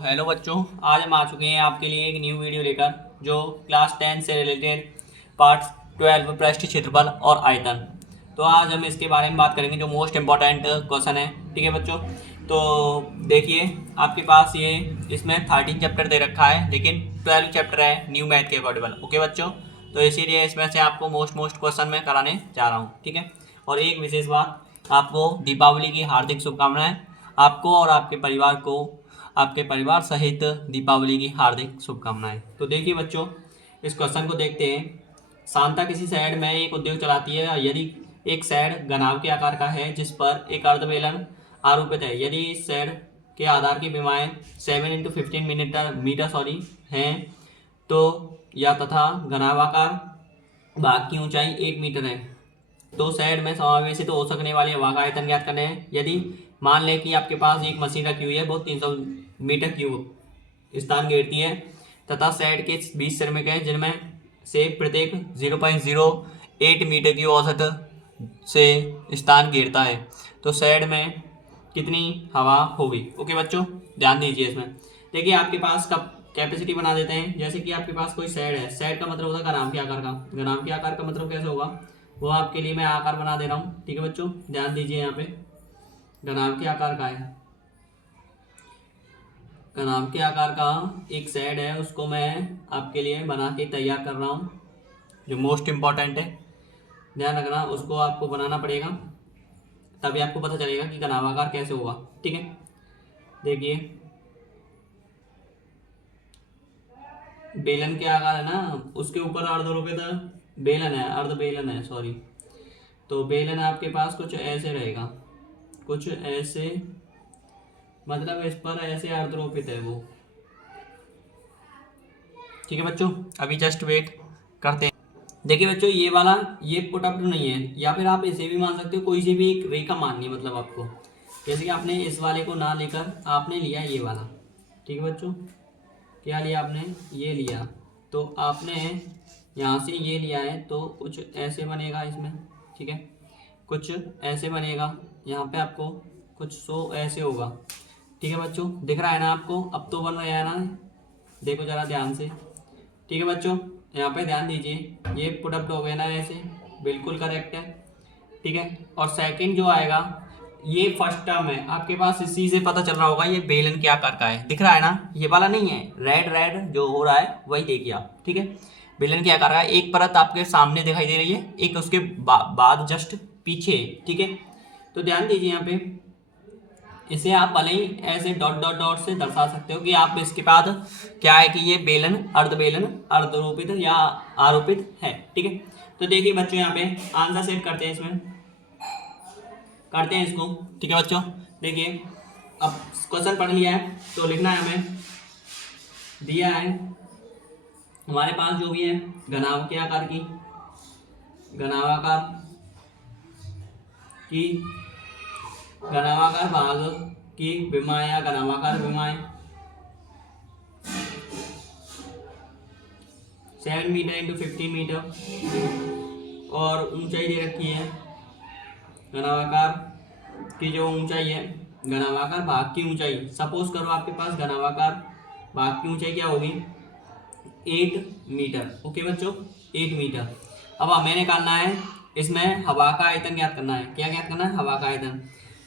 Hello बच्चों, आज हम आ चुके हैं आपके लिए एक न्यू वीडियो लेकर जो क्लास 10 से रिलेटेड पार्ट 12 पृष्ठ क्षेत्रफल और आयतन। तो आज हम इसके बारे में बात करेंगे जो मोस्ट इम्पॉर्टेंट क्वेश्चन है। ठीक है बच्चों, तो देखिए आपके पास ये इसमें 13 चैप्टर दे रखा है लेकिन 12 चैप्टर है न्यू मैथ के अकॉर्डिंग। ओके बच्चों, तो इसीलिए इसमें से आपको मोस्ट क्वेश्चन मैं कराने जा रहा हूँ। ठीक है, और एक विशेष बात, आपको दीपावली की हार्दिक शुभकामनाएं। आपको और आपके परिवार सहित दीपावली की हार्दिक शुभकामनाएं। तो देखिए बच्चों, इस क्वेश्चन को देखते हैं। शांता किसी शहर में एक उद्योग चलाती है और यदि एक शहर घनाभ के आकार का है जिस पर एक अर्धबेलन आरोपित है, यदि इस शहर के आधार की विमाएं 7 × 15 मीटर हैं तो या तथा घनाभाकार भाग की ऊंचाई 1 मीटर है तो शहर में समावेशित हो सकने वाले हवा का आयतन ज्ञात करने हैं। यदि मान लें कि आपके पास एक मशीन रखी हुई है, वो 300 मीटर क्यूब स्थान घेरती है तथा शहर के 20 श्रमिक हैं जिनमें से प्रत्येक 0.08 मीटर की औसत से स्थान घेरता है, तो शहर में कितनी हवा होगी। ओके बच्चों, ध्यान दीजिए इसमें। देखिए आपके पास कब कैपेसिटी बना देते हैं। जैसे कि आपके पास कोई शेड है, शेड का मतलब होता है घनाभ के आकार का। घनाभ के आकार का मतलब कैसे होगा, वो आपके लिए मैं आकार बना दे रहा हूँ। ठीक है बच्चों, ध्यान दीजिए। यहाँ पे घनाभ के आकार का है, घनाभ के आकार का एक शेड है, उसको मैं आपके लिए बना के तैयार कर रहा हूँ जो मोस्ट इम्पॉर्टेंट है। ध्यान रखना, उसको आपको बनाना पड़ेगा तभी आपको पता चलेगा कि घनाभाकार कैसे होगा। ठीक है, देखिए बेलन के आकार है ना, उसके ऊपर अर्धरोपित बेलन है, अर्ध बेलन है सॉरी। तो बेलन आपके पास कुछ ऐसे रहेगा, कुछ ऐसे, मतलब इस पर ऐसे अर्धरोपित है वो। ठीक है बच्चों, अभी जस्ट वेट करते हैं। देखिए बच्चों, ये वाला ये पुट अप नहीं है, या फिर आप इसे भी मान सकते हो, कोई सी भी एक रेखा माननी है। मतलब आपको जैसे कि आपने इस वाले को ना लेकर आपने लिया ये वाला। ठीक है बच्चों, क्या लिया आपने, ये लिया, तो आपने यहाँ से ये लिया है तो कुछ ऐसे बनेगा इसमें। ठीक है, कुछ ऐसे बनेगा, यहाँ पे आपको कुछ सो ऐसे होगा। ठीक है बच्चों, दिख रहा है ना आपको, अब तो बन गया है ना, देखो जरा ध्यान से। ठीक है बच्चों, यहाँ पे ध्यान दीजिए, ये पुट अप हो गया ना ऐसे, बिल्कुल करेक्ट है। ठीक है, और सेकंड जो आएगा, ये फर्स्ट टर्म है आपके पास, इसी से पता चल रहा होगा ये बेलन के आकार का है। दिख रहा है ना, ये वाला नहीं है, रेड रेड जो हो रहा है वही देखिए आप। ठीक है, बेलन के आकार का एक परत आपके सामने दिखाई दे रही है, एक उसके बाद जस्ट पीछे। ठीक है, तो ध्यान दीजिए यहाँ पे, इसे आप भले ही ऐसे डॉट डॉट डॉट से दर्शा सकते हो कि आप इसके बाद क्या है कि ये बेलन अर्धरोपित या आरोपित है। ठीक है, तो देखिए बच्चों, यहाँ पे आंसर सेट करते हैं, इसमें करते हैं इसको। ठीक है बच्चों, देखिए अब क्वेश्चन पढ़ लिया है तो लिखना है हमें। दिया है हमारे पास जो भी है, घनाभ के आकार की, घनाभाकार की, घनाभाकार भाग की विमाएं या घनाभाकार विमाएं 7 मीटर × 15 मीटर, और ऊंचाई दे रखी है घनाभाकार की, जो ऊंचाई है घनाभाकार भाग की ऊंचाई। सपोज करो आपके पास घनाभाकार भाग की ऊंचाई क्या होगी, 8 मीटर। ओके बच्चों, 8 मीटर। अब हमें निकालना है इसमें हवा का आयतन ज्ञात करना है। क्या ज्ञात करना है, हवा का आयतन।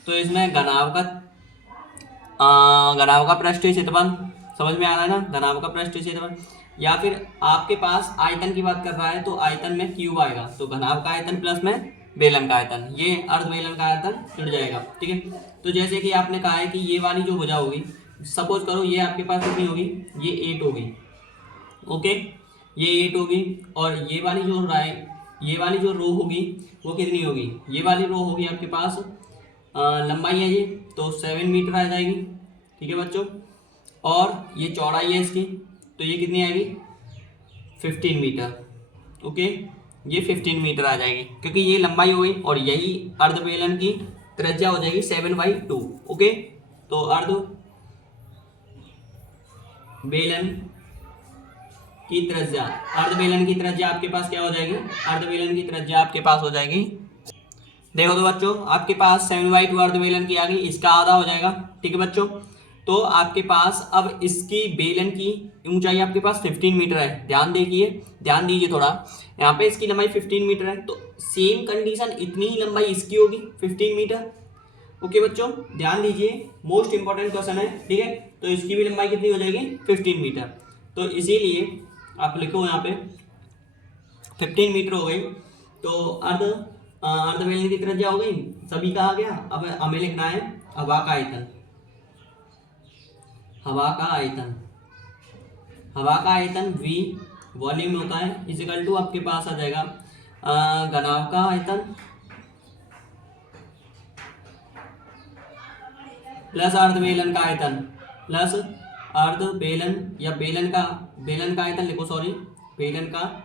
तो इसमें घनाभ का पृष्ठीय क्षेत्रफल समझ में आ रहा है ना, घनाभ का पृष्ठीय क्षेत्रफल, या फिर आपके पास आयतन की बात कर रहा है तो आयतन में क्यूब आएगा, तो घनाभ का आयतन प्लस में बेलन का आयतन, ये अर्ध बेलन का आयतन जुड़ जाएगा। ठीक है, तो जैसे कि आपने कहा है कि ये वाली जो भुजा होगी, सपोज करो ये आपके पास कितनी होगी, ये 8 होगी। ओके, ये 8 होगी, और ये वाली जो रो होगी वो कितनी होगी, ये वाली रो होगी आपके पास, लंबाई है ये तो 7 मीटर आ जाएगी। ठीक है बच्चों, और ये चौड़ाई है इसकी, तो ये कितनी आएगी, 15 मीटर। ओके, ये 15 मीटर आ जाएगी क्योंकि ये लंबाई हो गई, और यही अर्धबेलन की त्रिज्या हो जाएगी 7/2। ओके, तो अर्धबेलन की त्रिज्या आपके पास क्या हो जाएगी, अर्धबेलन की त्रिज्या आपके पास हो जाएगी, देखो तो बच्चों आपके पास 7/2 अर्धबेलन की आ गई, इसका आधा हो जाएगा। ठीक है बच्चों, तो आपके पास अब इसकी बेलन की ऊंचाई आपके पास 15 मीटर है। ध्यान दीजिए थोड़ा, यहाँ पे इसकी लंबाई 15 मीटर है, तो सेम कंडीशन इतनी ही लंबाई इसकी होगी 15 मीटर। ओके बच्चों, ध्यान दीजिए, मोस्ट इंपॉर्टेंट क्वेश्चन है, ठीक है। तो इसकी भी लंबाई कितनी हो जाएगी 15 मीटर, तो इसीलिए आप लिखो यहाँ पे 15 मीटर हो गई। तो अर्ध बेलने की त्रिज्या हो गई, सभी का आ गया। अब हमें लिखना है हवा का आयतन। हवा का आयतन V वॉल्यूम होता है, इजिकल टू आपके पास आ जाएगा घनाभ का आयतन प्लस अर्धबेलन का आयतन, प्लस अर्धबेलन या बेलन का आयतन लिखो, सॉरी बेलन का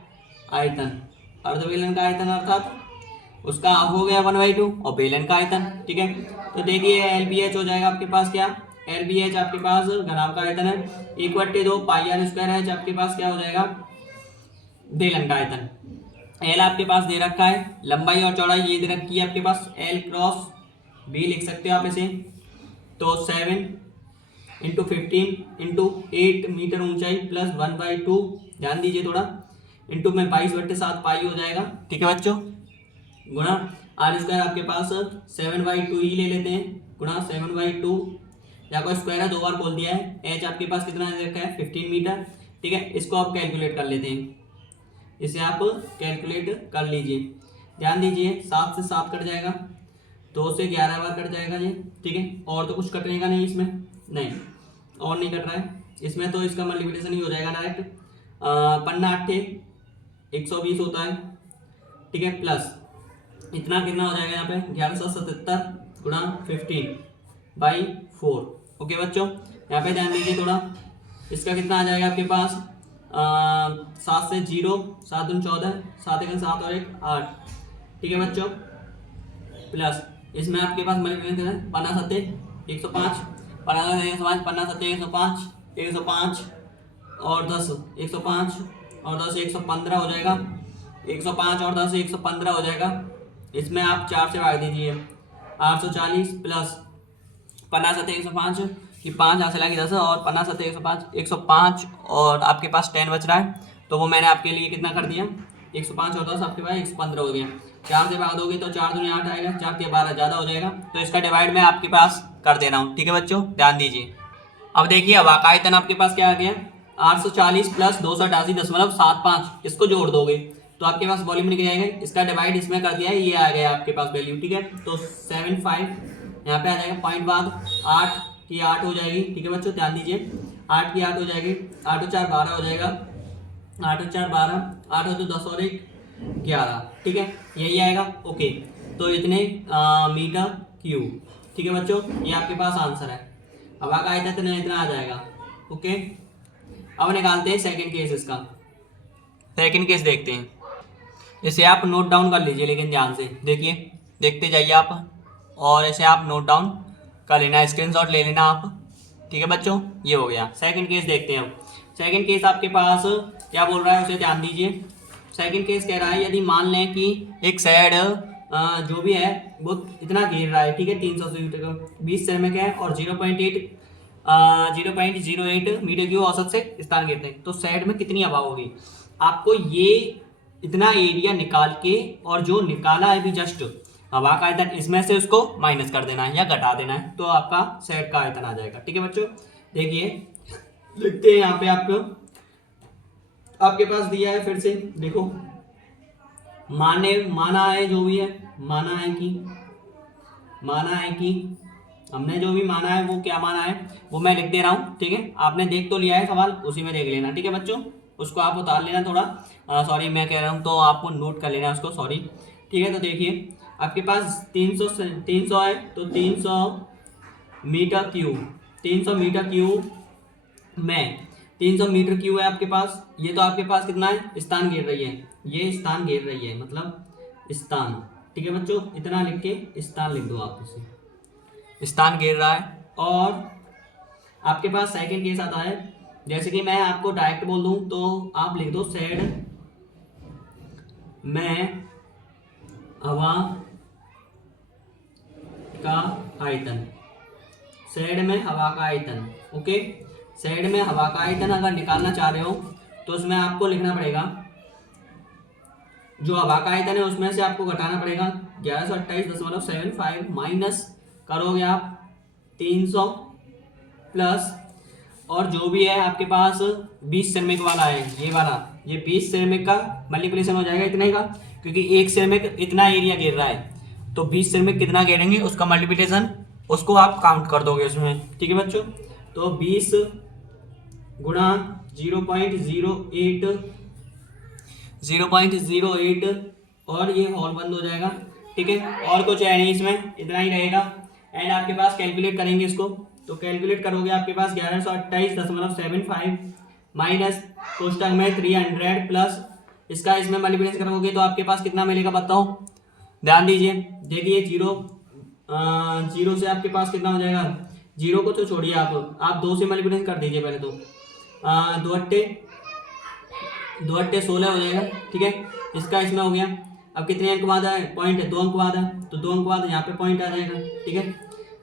आयतन, अर्धबेलन का आयतन अर्थात उसका हाफ हो गया 1/2 और बेलन का आयतन, ठीक है। तो देखिए LBH हो जाएगा आपके पास क्या, LBH आपके पास घनाभ का आयतन है, 1/2 पाई r स्क्वायर है, आपके पास क्या हो जाएगा बेलन का आयतन। L आपके पास दे रखा है, लंबाई और चौड़ाई ये दे रखी है आपके पास, L क्रॉस B लिख सकते हो आप इसे। तो 7 × 15 × 8 मीटर ऊंचाई प्लस 1/2, ध्यान दीजिए थोड़ा, इंटू में 22/7 पाई हो जाएगा, ठीक है बच्चों, गुणा आर स्क्वायर आपके पास 7/2 ही ले लेते हैं, गुणा 7/2, या कोई स्क्वायर है 2 बार बोल दिया है। एच आपके पास कितना दे रखा है 15 मीटर, ठीक है। इसको आप कैलकुलेट कर लेते हैं, इसे आप कैलकुलेट कर लीजिए। ध्यान दीजिए 7 से 7 कट जाएगा, 2 से 11 बार कट जाएगा ये, ठीक है। और तो कुछ कटेगा नहीं इसमें, नहीं और नहीं कट रहा है इसमें, तो इसका मल्टीप्लिकेशन ही हो जाएगा डायरेक्ट। पन्ना 8 120 होता है, ठीक है, प्लस इतना कितना हो जाएगा यहाँ पे 1177 गुणा 15/4। ओके बच्चों, यहाँ पे ध्यान दीजिए थोड़ा, इसका कितना आ जाएगा आपके पास 7 से 0, 7 दूनी 14, 7 1 7 और 1 8, ठीक है बच्चों, प्लस इसमें आपके पास मल्टीप्लिकेशन है, पन्ना 7 105, पन्ना 105, पन्ना 7 105, 105 और 10 105 और 10 115 हो जाएगा, 105 और 10 115 हो जाएगा। इसमें आप 4 से भाग दीजिए, 840 प्लस पन्ना 7 105 कि 5 यहाँ से लगी 10 और पन्ना 7 105 और आपके पास 10 बच रहा है, तो वो मैंने आपके लिए कितना कर दिया 105 और 10 आपके पास 115 हो गया। 4 से भाग दोगे तो 4 दूनी 8 आएगा, 4 के 12 ज़्यादा हो जाएगा, तो इसका डिवाइड मैं आपके पास कर दे रहा हूँ, ठीक है बच्चों, ध्यान दीजिए। अब देखिए हवा का आयतन आपके पास क्या आ गया 840 प्लस 288.75, इसको जोड़ दोगे तो आपके पास वॉल्यूम निकल जाएगा, इसका डिवाइड इसमें कर दिया है, ये आ गया आपके पास वैल्यू, ठीक है। तो 75 यहाँ पे आ जाएगा, पॉइंट बाद 8 की 8 हो जाएगी, ठीक है बच्चों, ध्यान दीजिए 8 की 8 हो जाएगी, 8 और 4 12 हो जाएगा, 8 और 4 12, 8 हो तो 10 और 1 11, ठीक है, यही आएगा। ओके, तो इतने मीटर क्यूब, ठीक है बच्चों, ये आपके पास आंसर है, हवा का आयतन इतना आ जाएगा। ओके, अब निकालते हैं सेकंड केस, इसका सेकंड केस देखते हैं, इसे आप नोट डाउन कर लीजिए, लेकिन ध्यान से देखिए, देखते जाइए आप, और इसे आप नोट डाउन कर लेना, स्क्रीनशॉट ले लेना आप, ठीक है बच्चों। ये हो गया, सेकंड केस देखते हैं। अब सेकंड केस आपके पास क्या बोल रहा है उसे ध्यान दीजिए। सेकंड केस कह रहा है यदि मान लें कि एक सैड जो भी है वो इतना घेर रहा है, ठीक है, 300 मीटर का 20 सेमी का है और 0.08 मीटर क्यूब औसत से स्थान घेरते हैं, तो सैड में कितनी हवा होगी। आपको ये इतना एरिया निकाल के और जो निकाला है भी जस्ट हवा का आयतन, इसमें से उसको माइनस कर देना है या घटा देना है, तो आपका सेट का आयतन आ जाएगा, ठीक है बच्चों। देखिए लिखते हैं यहाँ पे आपके पास दिया है, फिर से देखो, माना है जो भी है, माना है कि हमने जो भी माना है वो क्या माना है वो मैं लिख दे रहा हूँ, ठीक है। आपने देख तो लिया है सवाल, उसी में देख लेना, ठीक है बच्चों, उसको आप उतार लेना थोड़ा, सॉरी मैं कह रहा हूँ, तो आपको नोट कर लेना उसको, सॉरी, ठीक है। तो देखिए आपके पास 300 है, तो 300 मीटर क्यूब में 300 मीटर क्यूब है आपके पास, ये तो आपके पास कितना है स्थान घेर रही है, ये स्थान घेर रही है, मतलब स्थान, ठीक है बच्चों, इतना लिख के स्थान लिख दो आप, इसे स्थान घेर रहा है। और आपके पास सेकंड केस आता है, जैसे कि मैं आपको डायरेक्ट बोल दूं तो आप लिख दो सैड में हवा का आयतन, शेड में हवा का आयतन। ओके, शेड में हवा का आयतन अगर निकालना चाह रहे हो तो उसमें आपको लिखना पड़ेगा, जो हवा का आयतन है उसमें से आपको घटाना पड़ेगा 1128.75 माइनस करोगे आप 300 प्लस, और जो भी है आपके पास 20 सिरेमिक वाला है ये वाला, ये 20 सिरेमिक का मल्टीप्लिकेशन हो जाएगा इतने का, क्योंकि एक सिरेमिक इतना एरिया घेर रहा है, तो 20 सिरेमिक कितना घेरेंगे उसका मल्टीप्लिकेशन उसको आप काउंट कर दोगे उसमें। ठीक है बच्चों, तो 20 गुणा 0.08 और ये हॉल बंद हो जाएगा। ठीक है, और कुछ है नहीं इसमें, इतना ही रहेगा। एंड आपके पास कैलकुलेट करेंगे इसको, तो कैलकुलेट करोगे आपके पास 1128.75 माइनस कोष्टक में 300 प्लस इसका इसमें मल्टीप्लिकेशन करोगे तो आपके पास कितना मिलेगा बताओ, ध्यान दीजिए। देखिए जीरो से आपके पास कितना हो जाएगा, जीरो को तो छोड़िए आप 2 से मल्टीप्लिकेशन कर दीजिए पहले तो, 2 अट्टे 16 हो जाएगा। ठीक है, इसका इसमें हो गया। अब कितने अंक बाद है, पॉइंट है 2 अंक बाद है, तो 2 अंक बाद यहाँ पे पॉइंट आ जाएगा। ठीक है,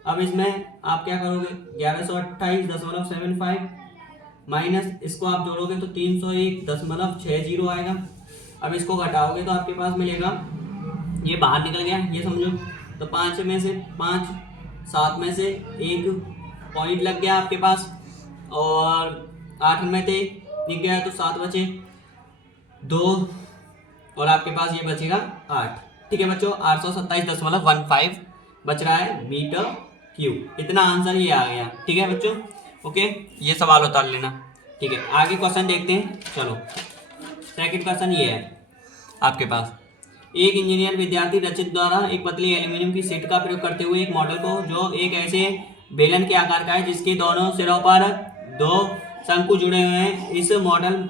अब इसमें आप क्या करोगे 1128.75 माइनस इसको आप जोड़ोगे तो 301.60 आएगा। अब इसको घटाओगे तो आपके पास मिलेगा, ये बाहर निकल गया ये समझो, तो 5 में से 5, 7 में से 1 पॉइंट लग गया आपके पास, और 8 में से निकल गया तो 7 बचे 2, और आपके पास ये बचेगा 8। ठीक है बच्चों, 827.15 बच रहा है मीटर क्यूब, इतना आंसर ये आ गया। ठीक है बच्चों, ओके, ये सवाल उतार लेना। ठीक है, आगे क्वेश्चन देखते हैं। चलो सेकंड क्वेश्चन ये है आपके पास, एक इंजीनियर विद्यार्थी रचित द्वारा एक पतली एल्यूमिनियम की शीट का प्रयोग करते हुए एक मॉडल को, जो एक ऐसे बेलन के आकार का है जिसके दोनों सिरों पर 2 शंकु जुड़े हुए हैं, इस मॉडल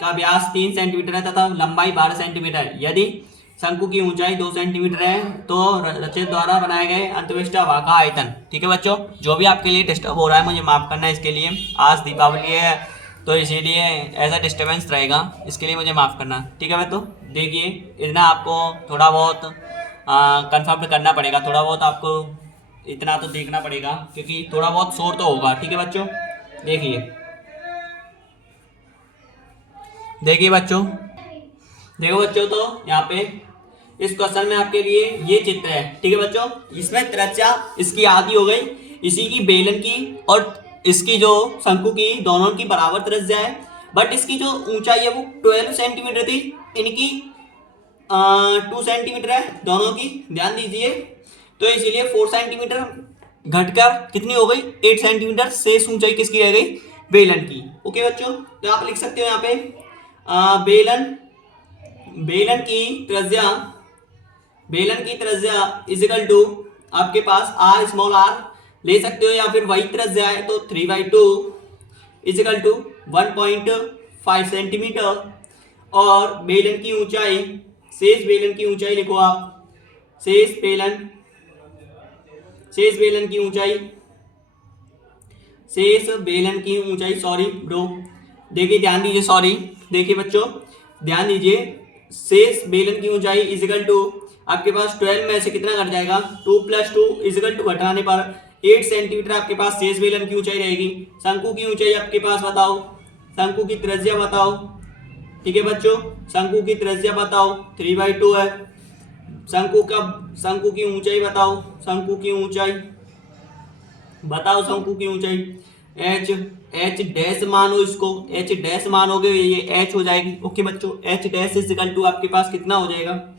का व्यास 3 सेंटीमीटर है तथा लंबाई 12 सेंटीमीटर है। यदि शंकु की ऊंचाई 2 सेंटीमीटर है तो रचित द्वारा बनाए गए अंतविष्ट हवा का आयतन। ठीक है बच्चों, जो भी आपके लिए डिस्टर्ब हो रहा है मुझे माफ करना है, इसके लिए आज दीपावली है तो इसीलिए ऐसा डिस्टर्बेंस रहेगा, इसके लिए मुझे माफ़ करना। ठीक है बच्चों, देखिए इतना आपको थोड़ा बहुत कंफर्म करना पड़ेगा, थोड़ा बहुत आपको इतना तो देखना पड़ेगा क्योंकि थोड़ा बहुत शोर तो होगा। ठीक है बच्चों, देखिए बच्चों, देखो बच्चों, तो यहाँ पे इस क्वेश्चन में आपके लिए ये चित्र है। ठीक है बच्चों, इसमें त्रिज्या इसकी आधी हो गई, इसी की बेलन की और इसकी जो शंकु की दोनों की बराबर त्रिज्या है, बट इसकी जो ऊंचाई है वो 12 सेंटीमीटर थी, इनकी 2 सेंटीमीटर है दोनों की, ध्यान दीजिए। तो इसीलिए 4 सेंटीमीटर घटकर कितनी हो गई 8 सेंटीमीटर, शेष ऊंचाई किसकी रह गई, बेलन की। ओके बच्चों, तो आप लिख सकते हो यहाँ पे बेलन की त्रिज्या इजिकल टू आपके पास आर स्मॉल आर ले सकते हो, या फिर वही त्रिज्या है तो 3/2 इजिकल टू 1.5 सेंटीमीटर, और बेलन की ऊंचाई, शेष बेलन की ऊंचाई लिखो आप, शेष बेलन की ऊंचाई सॉरी ब्रो, देखिए ध्यान दीजिए, सॉरी देखिए बच्चों ध्यान दीजिए, शेष बेलन की ऊंचाई इजिकल टू आपके पास 12 में से कितना घट जाएगा, 2 + 2 इजिकल टू घटाने पर 8 सेंटीमीटर आपके पास शेष बेलन की ऊंचाई रहेगी। शंकु की ऊंचाई आपके पास बताओ, शंकु की त्रिज्या बताओ। ठीक है बच्चों, शंकु की त्रिज्या बताओ 3/2 है। शंकु की ऊंचाई बताओ, शंकु की ऊंचाई एच डैश मानो, इसको एच डैश मानोगे ये एच हो जाएगी। ओके बच्चों, एच डैश इक्वल टू आपके पास कितना हो जाएगा,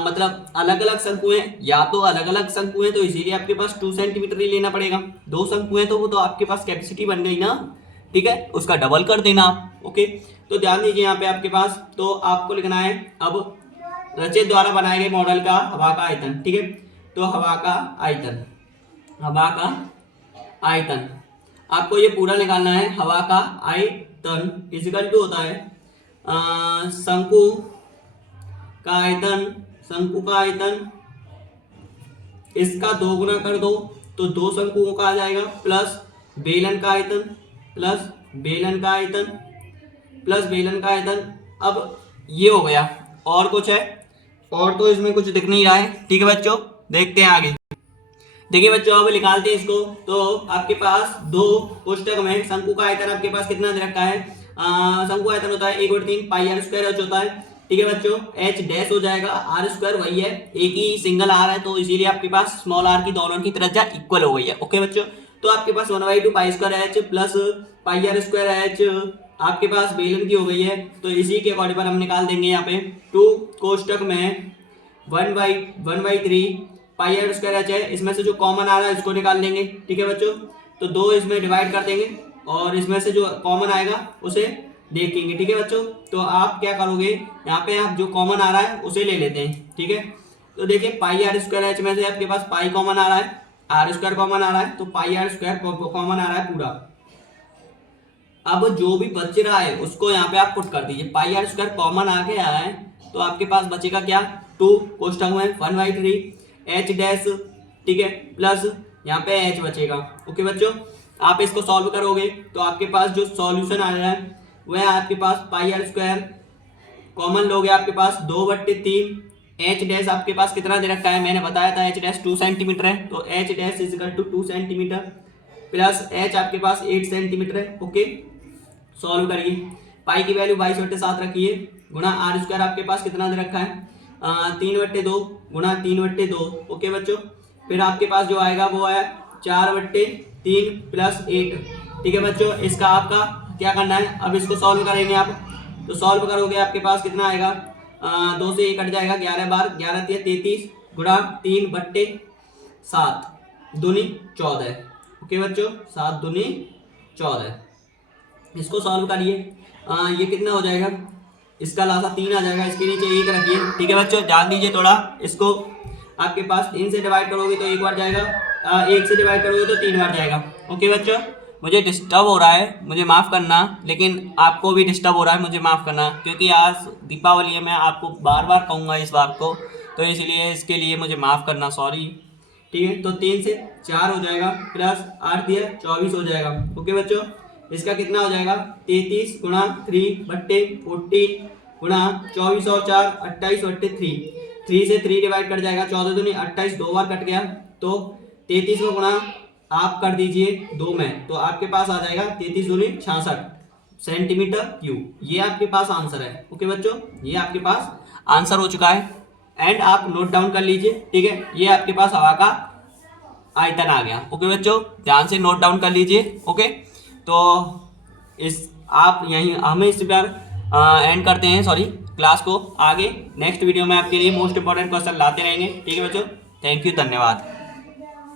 मतलब अलग अलग शंकु हैं, या तो अलग अलग शंकु हैं तो इसीलिए आपके पास 2 सेंटीमीटर ही लेना पड़ेगा, 2 शंकु हैं तो वो तो आपके पास कैपेसिटी बन गई ना। ठीक है, उसका डबल कर देना आप। ओके, तो ध्यान दीजिए यहाँ पे आपके पास, तो आपको लिखना है अब रचित द्वारा बनाए गए मॉडल का हवा का आयतन। ठीक है, तो हवा का आयतन आपको ये पूरा निकालना है। हवा का आयतन इक्वल टू होता है शंकु का आयतन इसका 2 गुना कर दो तो 2 शंकुओं का आ जाएगा, प्लस बेलन का आयतन। अब ये हो गया, और कुछ है, और तो इसमें कुछ दिख नहीं रहा है। ठीक है बच्चों, देखते हैं आगे। देखिए बच्चों अब निकालते हैं इसको। तो आपके पास दो कोष्टक में शंकु का आयतन आपके पास कितना दे रखा है, शंकु आयतन होता है 1/3 पाई आर स्क्वायर एच होता है। ठीक है बच्चों, एच डैश हो जाएगा, आर स्क्वायर वही है, एक ही सिंगल आर है तो इसीलिए आपके पास स्मॉल आर की दोनों की त्रिज्या इक्वल हो गई है। ओके बच्चों, तो आपके पास 1/2 pi square h plus pi r square h आपके पास बेलन की हो गई है। तो इसी के अकॉर्डिंग पर हम निकाल देंगे यहाँ पे 2 कोष्टक में 1/3 पाई आर स्क्वायर एच है, इसमें से जो कॉमन आ रहा है इसको निकाल लेंगे। ठीक है बच्चों, तो 2 इसमें डिवाइड कर देंगे और इसमें से जो कॉमन आएगा उसे देखेंगे। ठीक है बच्चों, तो आप क्या करोगे, यहाँ पे आप जो कॉमन आ रहा है उसे ले लेते हैं। ठीक है, तो देखिए पाई आर स्क्वायर एच में से आपके पास पाई कॉमन आ रहा है, आर स्क्वायर कॉमन आ रहा है, तो पाई आर स्क्वायर कॉमन आ रहा है पूरा। अब जो भी बच रहा है उसको यहाँ पे आप पुट कर दीजिए। पाई आर स्क्वायर कॉमन आ गया है तो आपके पास बचेगा क्या, 2 कोष्टक में 1/3 एच डैश, ठीक है, प्लस यहाँ पे एच बचेगा। ओके बच्चों, आप इसको सॉल्व करोगे तो आपके पास जो सॉल्यूशन आ रहा है वह आपके पास पाई आर स्क्वायर कॉमन लोगे आपके पास 2/3 एच डैश आपके पास कितना दे रखा है, मैंने बताया था एच डैश 2 सेंटीमीटर है, तो h dash is equal to 2 centimetre plus h आपके पास 8 सेंटीमीटर है। ओके, सॉल्व करिए, पाई की वैल्यू 22/7 रखिए, गुणा आर स्क्वायर आपके पास कितना दे रखा है 3/2 गुणा 3/2। ओके बच्चों, फिर आपके पास जो आएगा वो है 4/3 प्लस 8। ठीक है बच्चों, इसका आपका क्या करना है, अब इसको सॉल्व करेंगे आप, तो सॉल्व करोगे आपके पास कितना आएगा, 2 से 1 कट जाएगा, 11 बार 11 33 गुणा 3/7 दूनी 14। ओके बच्चों, 7 दूनी 14, इसको सॉल्व करिए, ये कितना हो जाएगा, इसका लासा 3 आ जाएगा, इसके नीचे 1 रखिए। ठीक है बच्चों, ध्यान दीजिए थोड़ा, इसको आपके पास 3 से डिवाइड करोगे तो 1 बार जाएगा, 1 से डिवाइड करोगे तो 3 बार जाएगा। ओके बच्चों, मुझे डिस्टर्ब हो रहा है, मुझे माफ़ करना, लेकिन आपको भी डिस्टर्ब हो रहा है, मुझे माफ़ करना, क्योंकि आज दीपावली है, मैं आपको बार बार कहूँगा इस बात को, तो इसलिए इसके लिए मुझे माफ़ करना, सॉरी। ठीक है, तो 3 से 4 हो जाएगा प्लस 8 दिया 24 हो जाएगा। ओके बच्चों, इसका कितना हो जाएगा 33 गुणा 3/14 गुणा 24 और 4 28/3, 3 से 3 डिवाइड कट जाएगा, 14 दूनी 28, 2 बार कट गया, तो 33 में गुणा आप कर दीजिए 2 में, तो आपके पास आ जाएगा 33 दूनी 66 सेंटीमीटर क्यूब। ये आपके पास आंसर है। ओके बच्चों, ये आपके पास आंसर हो चुका है, एंड आप नोट डाउन कर लीजिए। ठीक है, ये आपके पास हवा का आयतन आ गया। ओके बच्चों, ध्यान से नोट डाउन कर लीजिए। ओके, तो इस आप यहीं हमें इस बार एंड करते हैं, सॉरी, क्लास को। आगे नेक्स्ट वीडियो में आपके लिए मोस्ट इंपॉर्टेंट क्वेश्चन लाते रहेंगे। ठीक है बच्चों, थैंक यू, धन्यवाद।